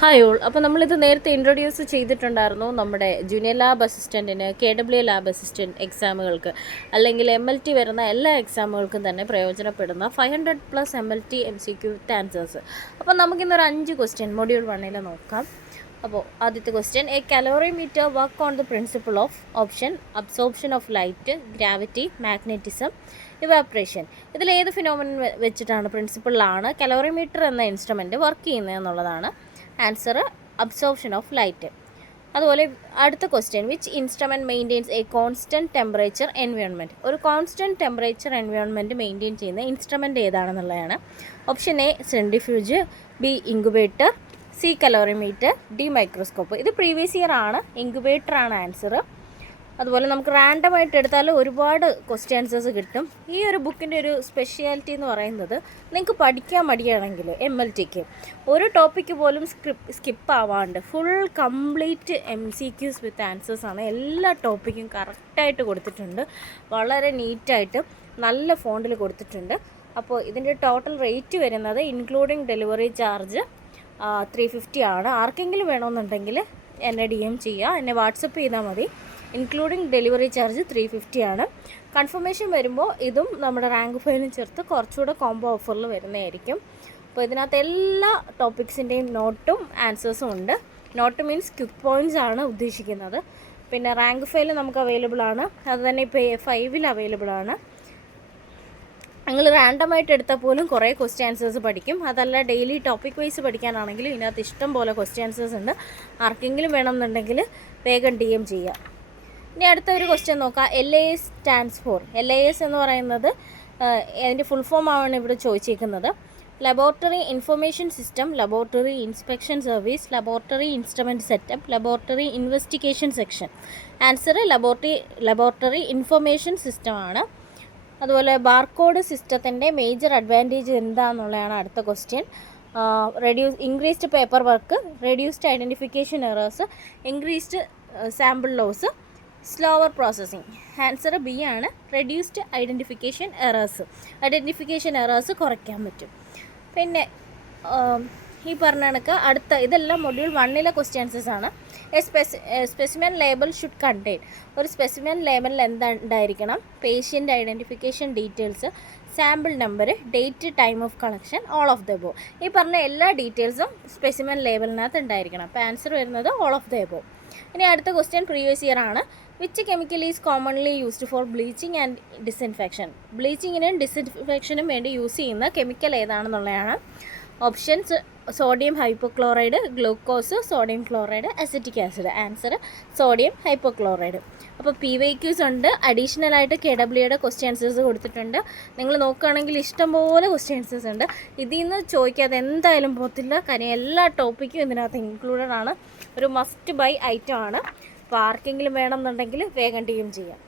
Hi all. അപ്പോൾ നമ്മളിത് നേരത്തെ ഇൻട്രൊഡ്യൂസ് ചെയ്തിട്ടുണ്ടായിരുന്നു നമ്മുടെ ജൂനിയർ ലാബ് അസിസ്റ്റൻറ്റിന് KW ലാബ് അസിസ്റ്റൻറ്റ് എക്സാമുകൾക്ക് അല്ലെങ്കിൽ MLT വരുന്ന എല്ലാ എക്സാമുകൾക്കും തന്നെ പ്രയോജനപ്പെടുന്ന 500+ MLT MCQ വിത്ത് ആൻസേഴ്സ്. അപ്പോൾ നമുക്കിന്നൊരു 5 ക്വസ്റ്റ്യൻ മൊഡ്യൂൾ 1 നോക്കാം. അപ്പോൾ ആദ്യത്തെ question, a calorimeter work on the principle of option absorption of light, gravity, magnetism, evaporation. ഇതിലേത് ഫിനോമിനൻ വെച്ചിട്ടാണ് പ്രിൻസിപ്പിളിലാണ് കലോറിമീറ്റർ എന്ന ഇൻസ്ട്രുമെൻറ്റ് വർക്ക് ചെയ്യുന്നത് എന്നുള്ളതാണ് ആൻസർ. Absorption of light. അതുപോലെ അടുത്ത question, which instrument maintains a constant temperature environment. ഒരു constant temperature environment maintain ചെയ്യുന്ന ഇൻസ്ട്രുമെൻറ്റ് ഏതാണെന്നുള്ളതാണ്. Option A centrifuge, B incubator, C calorimeter, D microscope. ഇത് പ്രീവിയസ് ഇയർ ആണ്, ഇൻക്യുബേറ്റർ ആണ് ആൻസർ. അതുപോലെ നമുക്ക് റാൻഡമായിട്ട് എടുത്താൽ ഒരുപാട് ക്വസ്റ്റ്യൻസസ് കിട്ടും. ഈ ഒരു ബുക്കിൻ്റെ ഒരു സ്പെഷ്യാലിറ്റി എന്ന് പറയുന്നത്, നിങ്ങൾക്ക് പഠിക്കാൻ മടിയാണെങ്കിൽ MLTക്ക് ഒരു ടോപ്പിക്ക് പോലും സ്കിപ്പ് ആവാണ്ട് full complete MCQs with answers ആണ്. എല്ലാ ടോപ്പിക്കും കറക്റ്റായിട്ട് കൊടുത്തിട്ടുണ്ട്, വളരെ നീറ്റായിട്ട് നല്ല ഫോണ്ടിൽ കൊടുത്തിട്ടുണ്ട്. അപ്പോൾ ഇതിൻ്റെ ടോട്ടൽ റേറ്റ് വരുന്നത് ഇൻക്ലൂഡിങ് ഡെലിവറി ചാർജ് 350 ആണ്. ആർക്കെങ്കിലും വേണമെന്നുണ്ടെങ്കിൽ എന്നെ DM ചെയ്യുക, എന്നെ വാട്സപ്പ് ചെയ്താൽ മതി. ഇൻക്ലൂഡിങ് ഡെലിവറി ചാർജ് 350 ആണ്. കൺഫർമേഷൻ വരുമ്പോൾ ഇതും നമ്മുടെ റാങ്ക് ഫയലും ചേർത്ത് കുറച്ചുകൂടെ കോംബോ ഓഫറിൽ വരുന്നതായിരിക്കും. അപ്പോൾ ഇതിനകത്ത് എല്ലാ ടോപ്പിക്സിൻ്റെയും നോട്ടും ആൻസേഴ്സും ഉണ്ട്. നോട്ട് മീൻസ് ക്വിക്ക് പോയിൻറ്റ്സ് ആണ് ഉദ്ദേശിക്കുന്നത്. പിന്നെ റാങ്ക് ഫയൽ നമുക്ക് അവൈലബിൾ ആണ്, അത് തന്നെ ഇപ്പോൾ A5 അവൈലബിൾ ആണ്. നിങ്ങൾ റാൻഡമായിട്ട് എടുത്താൽ പോലും കുറേ ക്വസ്റ്റ്യൻ ആൻസേഴ്സ് പഠിക്കും. അതല്ല ഡെയിലി ടോപ്പിക് വൈസ് പഠിക്കാനാണെങ്കിലും ഇതിനകത്ത് ഇഷ്ടം പോലെ ക്വസ്റ്റ്യൻ ആൻസേഴ്സ് ഉണ്ട്. ആർക്കെങ്കിലും വേണമെന്നുണ്ടെങ്കിൽ വേഗം DM ചെയ്യുക. ഇനി അടുത്ത ഒരു ക്വസ്റ്റ്യൻ നോക്കാം. LAS stands for. LAS എന്ന് പറയുന്നത് അതിൻ്റെ ഫുൾ ഫോം ആണ് ഇവിടെ ചോദിച്ചിരിക്കുന്നത്. Laboratory information system, laboratory inspection service, laboratory instrument setup, laboratory investigation section. Answer laboratory information സിസ്റ്റമാണ്. അതുപോലെ ബാർകോഡ് സിസ്റ്റത്തിൻ്റെ മേജർ അഡ്വാൻറ്റേജ് എന്താണെന്നുള്ളതാണ് അടുത്ത question. Increased paper work, reduced identification errors, increased sample loss, slower processing. Answer B ആണ്, reduced identification errors കുറയ്ക്കാൻ പറ്റും. പിന്നെ ഈ പറഞ്ഞ കണക്ക് അടുത്ത ഇതെല്ലാം മൊഡ്യൂൾ 1 ക്വസ്റ്റ്യൻസസ് ആണ്. Specimen label should contain. ഒരു സ്പെസിമെൻ ലേബലിൽ എന്തായിരിക്കണം? Patient identification details, sample number, date, time of collection, all of the above. ഈ പറഞ്ഞ എല്ലാ ഡീറ്റെയിൽസും സ്പെസിമെൻ ലേബലിനകത്ത് ഉണ്ടായിരിക്കണം. അപ്പോൾ ആൻസർ വരുന്നത് ഓൾ ഓഫ് ദ എബോവ്. ഇനി അടുത്ത ക്വസ്റ്റ്യൻ പ്രീവിയസ് ഇയർ ആണ്. Which chemical is commonly used for bleaching and disinfection. ബ്ലീച്ചിങ്ങിനും ഡിസ്ഇൻഫെക്ഷനും വേണ്ടി യൂസ് ചെയ്യുന്ന കെമിക്കൽ ഏതാണെന്നുള്ളതാണ്. Options sodium hypochlorite, glucose, sodium chloride, acetic acid. Answer sodium hypochlorite. അപ്പോൾ PYQs ഉണ്ട്. അഡീഷണലായിട്ട് KWയുടെ ക്വസ്റ്റ്യൻസസ് കൊടുത്തിട്ടുണ്ട്. നിങ്ങൾ നോക്കുകയാണെങ്കിൽ ഇഷ്ടംപോലെ ക്വസ്റ്റ്യൻസസ് ഉണ്ട്. ഇതിൽ നിന്ന് ചോദിക്കാതെ എന്തായാലും പോകത്തില്ല, കാര്യം എല്ലാ ടോപ്പിക്കും ഇതിനകത്ത് ഇൻക്ലൂഡഡ് ആണ്. ഒരു മസ്റ്റ് ബൈ ഐറ്റം ആണ്. അപ്പോൾ ആർക്കെങ്കിലും വേണമെന്നുണ്ടെങ്കിൽ വേഗം DM ചെയ്യാം.